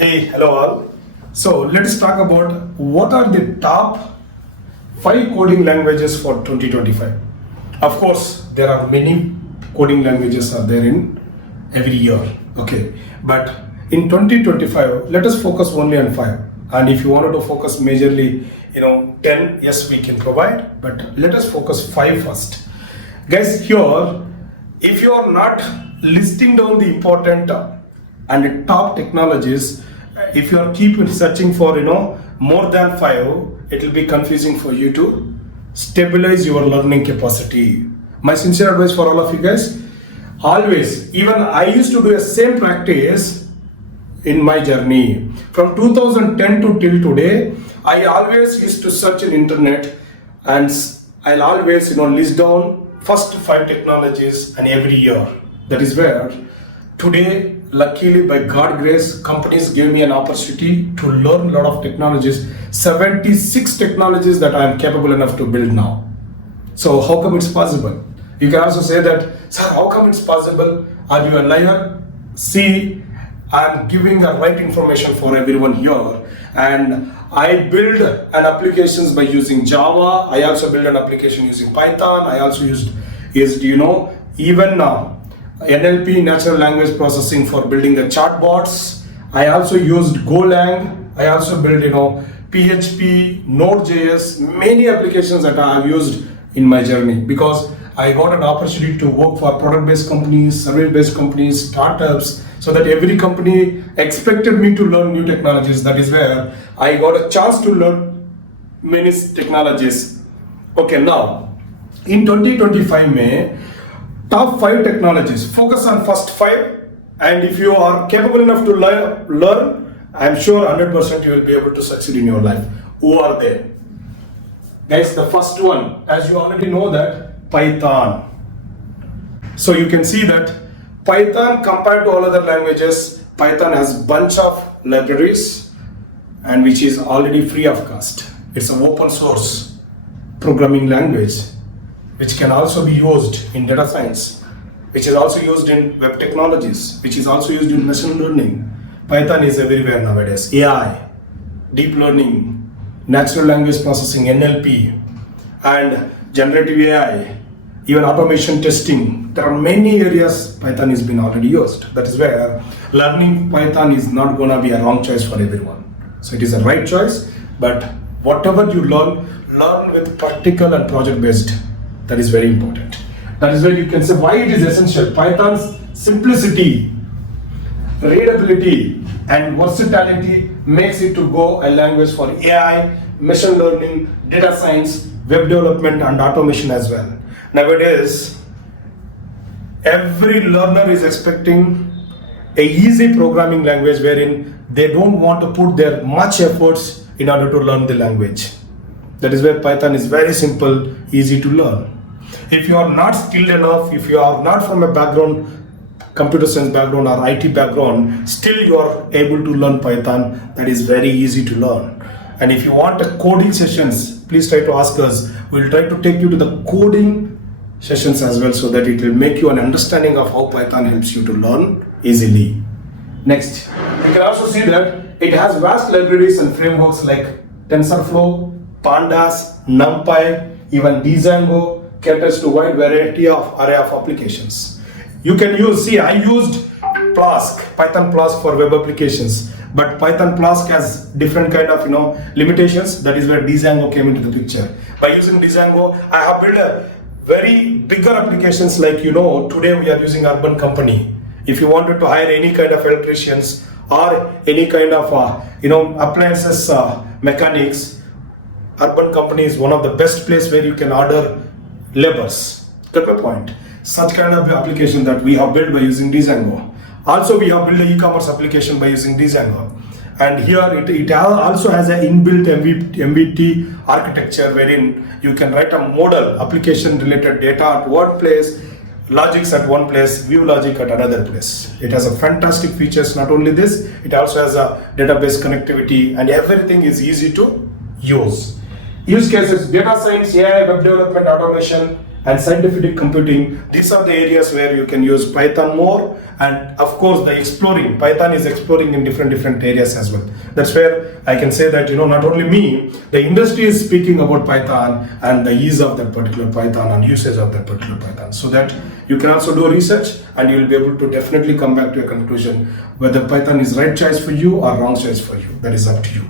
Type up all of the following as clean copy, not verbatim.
Hey, hello all. So let's talk about what are the top 5 coding languages for 2025. Of course, there are many coding languages are there in every year. Okay, but in 2025, let us focus only on 5. And if you wanted to focus majorly, 10, yes, we can provide. But let us focus 5 first. Guys, here, if you are not listing down the important and the top technologies, if you are keep searching for more than 5, it will be confusing for you to stabilize your learning capacity. My sincere advice for all of you guys, always, even I used to do the same practice in my journey from 2010 to till today. I always used to search in internet, and I'll always list down first 5 technologies and every year. That is where today, luckily by God grace, companies gave me an opportunity to learn a lot of technologies, 76 technologies that I am capable enough to build now. So how come it's possible? You can also say that, sir, how come it's possible? Are you a liar? See, I'm giving the right information for everyone here. And I build an applications by using Java. I also build an application using Python. I also used even NLP, natural language processing, for building the chatbots. I also used Golang. I also built PHP, Node.js, many applications that I have used in my journey, because I got an opportunity to work for product-based companies, service-based companies, startups, so that every company expected me to learn new technologies. That is where I got a chance to learn many technologies. Okay, now in 2025 May, top 5 technologies. Focus on first 5, and if you are capable enough to learn, I'm sure 100% you will be able to succeed in your life. Who are they? Guys, the first one, as you already know, that Python. So you can see that Python, compared to all other languages, Python has bunch of libraries, and which is already free of cost. It's an open source programming language, which can also be used in data science, which is also used in web technologies, which is also used in machine learning. Python is everywhere nowadays. AI, deep learning, natural language processing, NLP, and generative AI, even automation testing. There are many areas Python has been already used. That is where learning Python is not going to be a wrong choice for everyone. So it is a right choice, but whatever you learn with practical and project based. That is very important. That is where you can say why it is essential. Python's simplicity, readability, and versatility makes it to go a language for AI, machine learning, data science, web development, and automation as well. Nowadays, every learner is expecting a easy programming language wherein they don't want to put their much efforts in order to learn the language. That is where Python is very simple, easy to learn. If you are not skilled enough, if you are not from a background, computer science background or IT background, still you are able to learn Python. That is very easy to learn. And if you want a coding sessions, please try to ask us. We'll try to take you to the coding sessions as well, so that it will make you an understanding of how Python helps you to learn easily. Next, you can also see that it has vast libraries and frameworks like TensorFlow, Pandas, NumPy, even Django, caters to wide variety of array of applications. You can use, I used Python Flask for web applications, but Python Flask has different kind of limitations. That is where Django came into the picture. By using Django, I have built a very bigger applications like today we are using Urban Company. If you wanted to hire any kind of electricians or any kind of appliances mechanics, Urban Company is one of the best place where you can order labors. Get my point? Such kind of application that we have built by using Django. Also, we have built an e-commerce application by using Django. And here it also has an inbuilt MVT architecture wherein you can write a model, application related data at one place, logics at one place, view logic at another place. It has a fantastic features. Not only this, it also has a database connectivity, and everything is easy to use. Use cases: data science, AI, web development, automation, and scientific computing. These are the areas where you can use Python more, and of course the exploring. Python is exploring in different areas as well. That's where I can say that, not only me, the industry is speaking about Python and the ease of that particular Python and usage of that particular Python, so that you can also do research and you will be able to definitely come back to a conclusion whether Python is right choice for you or wrong choice for you. That is up to you.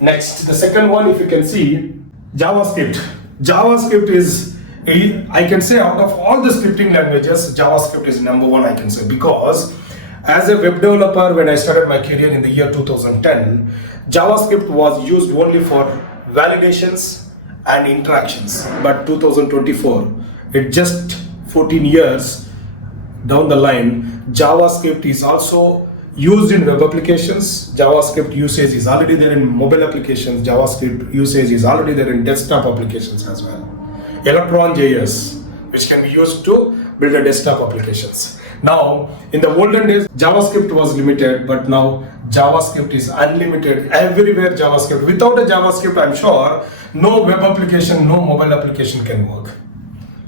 Next, the second one, if you can see, JavaScript. JavaScript is, I can say, out of all the scripting languages, JavaScript is number one, I can say, because as a web developer, when I started my career in the year 2010, JavaScript was used only for validations and interactions. But 2024, it just 14 years down the line, JavaScript is also used in web applications. JavaScript usage is already there in mobile applications. JavaScript usage is already there in desktop applications as well. Electron.js, which can be used to build a desktop applications. Now, in the olden days, JavaScript was limited, but now JavaScript is unlimited. Everywhere JavaScript. Without a JavaScript, I'm sure no web application, no mobile application can work,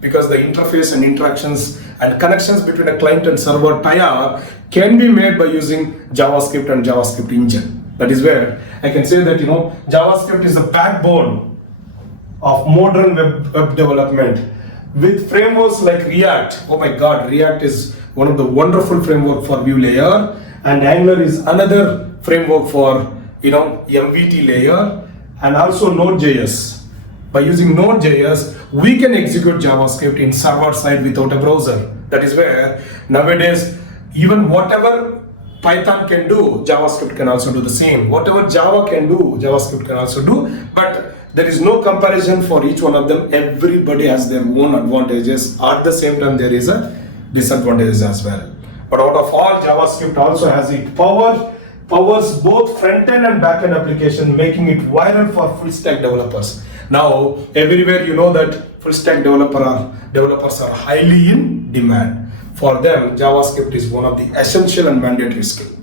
because the interface and interactions and connections between a client and server tie-up can be made by using JavaScript and JavaScript engine. That is where I can say that, JavaScript is the backbone of modern web development. With frameworks like React, oh my God, React is one of the wonderful framework for view layer, and Angular is another framework for, MVT layer, and also Node.js. By using Node.js, we can execute JavaScript in server side without a browser. That is where nowadays, even whatever Python can do, JavaScript can also do the same. Whatever Java can do, JavaScript can also do. But there is no comparison for each one of them. Everybody has their own advantages. At the same time, there is a disadvantages as well. But out of all, JavaScript also has it powers both front-end and back-end application, making it viral for full-stack developers. Now, everywhere you know that full-stack developers are highly in demand. For them, JavaScript is one of the essential and mandatory skill.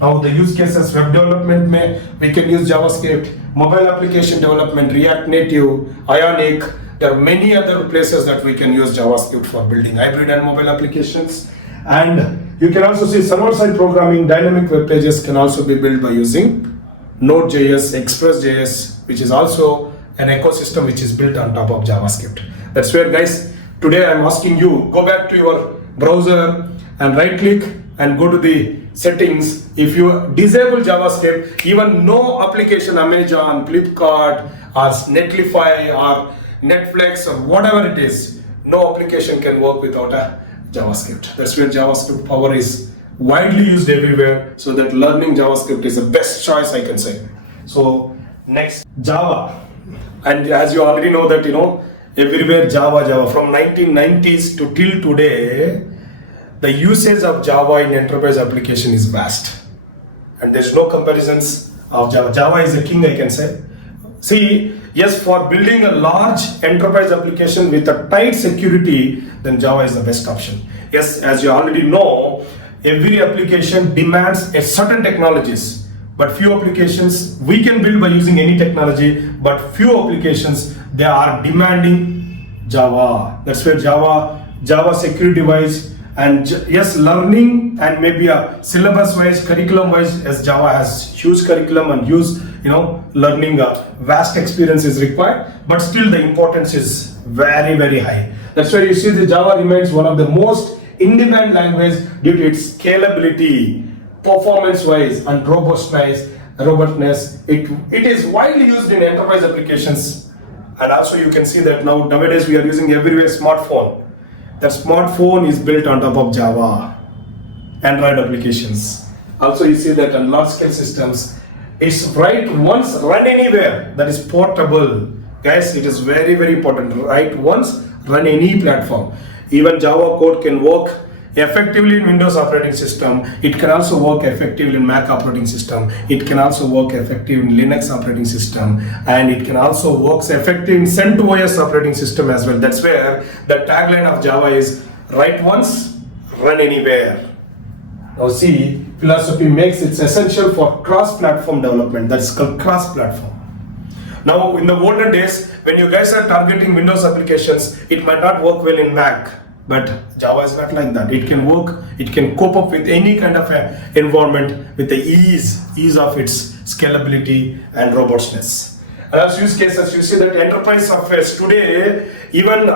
Now, the use cases, web development, we can use JavaScript, mobile application development, React Native, Ionic. There are many other places that we can use JavaScript for building hybrid and mobile applications. And you can also see server-side programming, dynamic web pages can also be built by using Node.js, Express.js, which is also an ecosystem which is built on top of JavaScript. That's where, guys, today I'm asking you, go back to your browser and right click and go to the settings. If you disable JavaScript, even no application, Amazon, Flipkart or Netlify or Netflix or whatever it is, no application can work without a JavaScript. That's where JavaScript power is widely used everywhere, so that learning JavaScript is the best choice, I can say. So next, Java. And as you already know that, everywhere Java. From 1990s to till today, the usage of Java in enterprise application is vast. And there's no comparisons of Java. Java is a king, I can say. See, yes, for building a large enterprise application with a tight security, then Java is the best option. Yes, as you already know, every application demands a certain technologies, but few applications we can build by using any technology, but few applications, they are demanding Java. That's where Java security wise, and yes, learning and maybe a syllabus wise, curriculum wise, as Java has huge curriculum and huge, learning vast experience is required, but still the importance is very, very high. That's why you see the Java remains one of the most in-demand language due to its scalability, performance-wise and robustness. It is widely used in enterprise applications, and also you can see that nowadays we are using everywhere smartphone. That smartphone is built on top of Java, Android applications. Also you see that on large-scale systems, it's write once, run anywhere. That is portable. Guys, it is very, very important. Write once, run any platform. Even Java code can work effectively in Windows operating system. It can also work effectively in Mac operating system. It can also work effectively in Linux operating system. And it can also work effectively in CentOS operating system as well. That's where the tagline of Java is write once, run anywhere. Now see, philosophy makes it essential for cross-platform development. That's called cross-platform. Now in the olden days, when you guys are targeting Windows applications, it might not work well in Mac. But Java is not like that. It can work, it can cope up with any kind of a environment with the ease of its scalability and robustness. And as use cases, you see that enterprise software today, even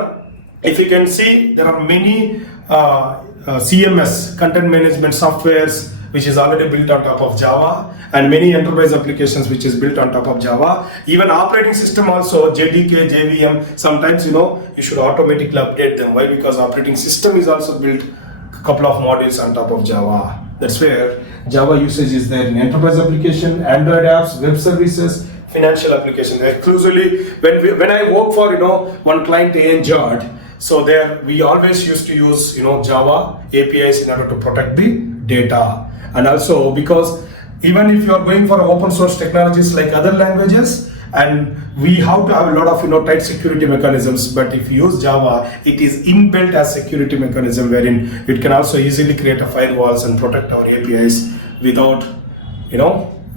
if you can see, there are many CMS, content management softwares, which is already built on top of Java, and many enterprise applications which is built on top of Java. Even operating system also, JDK, JVM, sometimes you should automatically update them. Why? Because operating system is also built a couple of modules on top of Java. That's where Java usage is there in enterprise application, Android apps, web services, financial applications. Exclusively, when I work for one client ANZ, so there we always used to use Java APIs in order to protect the data. And also because even if you are going for open source technologies like other languages, and we have to have a lot of tight security mechanisms, but if you use Java, it is inbuilt as security mechanism wherein it can also easily create a firewalls and protect our APIs without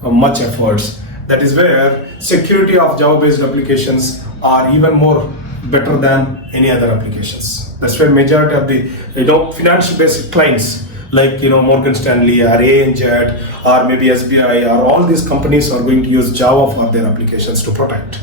much efforts. That is where security of Java based applications are even more better than any other applications. That's where majority of the financial based clients like Morgan Stanley or ANZ or maybe SBI or all these companies are going to use Java for their applications to protect.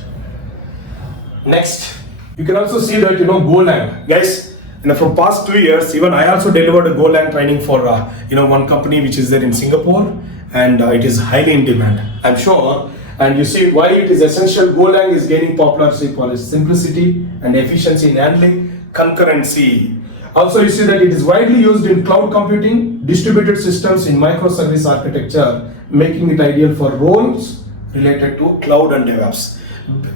Next, you can also see that Golang, guys. From past 2 years, even I also delivered a Golang training for one company which is there in Singapore, and it is highly in demand, I'm sure. And you see why it is essential. Golang is gaining popularity for its simplicity and efficiency in handling concurrency. Also, you see that it is widely used in cloud computing, distributed systems, in microservice architecture, making it ideal for roles related to cloud and DevOps.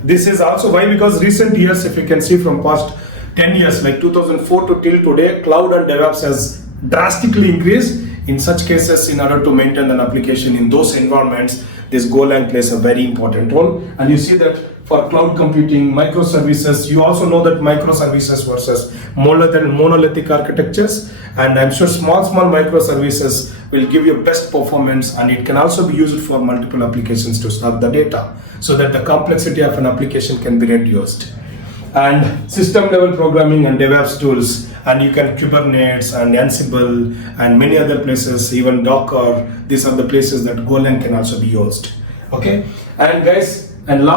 This is also why, because recent years, if you can see from past 10 years, like 2004 to till today, cloud and DevOps has drastically increased. In such cases, in order to maintain an application in those environments, this Golang plays a very important role. And you see that for cloud computing, microservices, you also know that microservices versus monolithic architectures, and I'm sure small microservices will give you best performance, and it can also be used for multiple applications to serve the data so that the complexity of an application can be reduced. And system level programming and DevOps tools, and you can Kubernetes and Ansible and many other places, even Docker. These are the places that Golang can also be used. Okay, and guys, and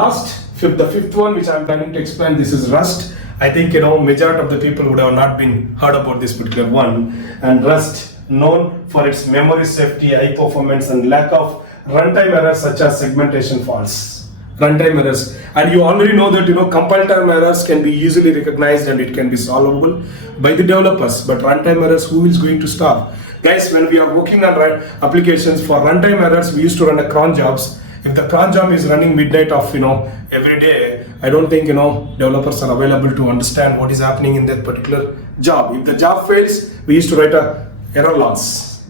the fifth one which I'm planning to explain, this is Rust. I think majority of the people would have not been heard about this particular one. And Rust, known for its memory safety, high performance, and lack of runtime errors such as segmentation faults. Runtime errors, and you already know that compile time errors can be easily recognized and it can be solvable by the developers, but runtime errors, who is going to stop? Guys, when we are working on applications for runtime errors, we used to run a cron jobs. If the cron job is running midnight of every day, I don't think developers are available to understand what is happening in that particular job. If the job fails, we used to write a error logs.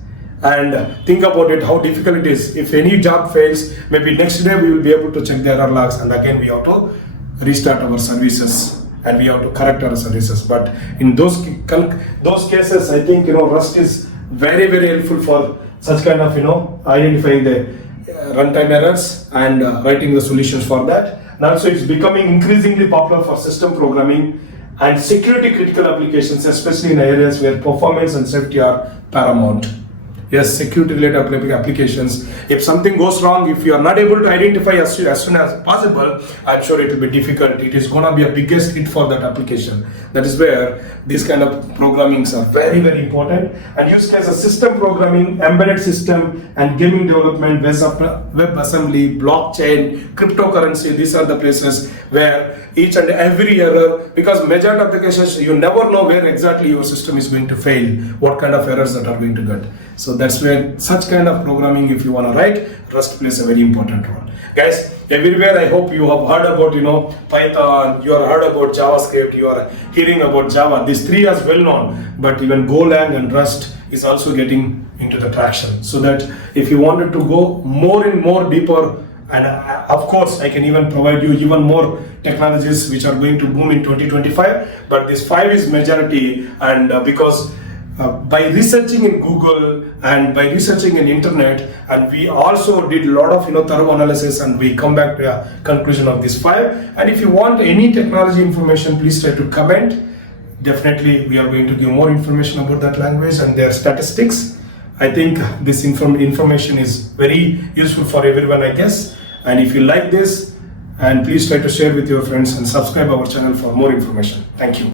And think about it, how difficult it is. If any job fails, maybe next day we will be able to check the error logs, and again we have to restart our services and we have to correct our services. But in those cases, I think Rust is very, very helpful for such kind of identifying the runtime errors and writing the solutions for that. And also it's becoming increasingly popular for system programming and security critical applications, especially in areas where performance and safety are paramount. Yes, security related applications. If something goes wrong, if you are not able to identify as soon as possible, I'm sure it will be difficult. It is going to be a biggest hit for that application. That is where these kind of programmings are very, very important. And use cases: system programming, embedded system, and gaming development, web assembly, blockchain, cryptocurrency. These are the places where each and every error, because major applications, you never know where exactly your system is going to fail, what kind of errors that are going to get. So that's where such kind of programming, if you want to write, Rust plays a very important role. Guys, everywhere I hope you have heard about Python, you have heard about JavaScript, you are hearing about Java. These three are well known, but even Golang and Rust is also getting into the traction. So that if you wanted to go more and more deeper, and of course I can even provide you even more technologies which are going to boom in 2025, but this 5 is majority, and because by researching in Google and by researching in internet, and we also did a lot of thorough analysis, and we come back to a conclusion of these 5. And if you want any technology information, please try to comment. Definitely we are going to give more information about that language and their statistics. I think this information is very useful for everyone, I guess. And if you like this, and please try to share with your friends and subscribe our channel for more information. Thank you.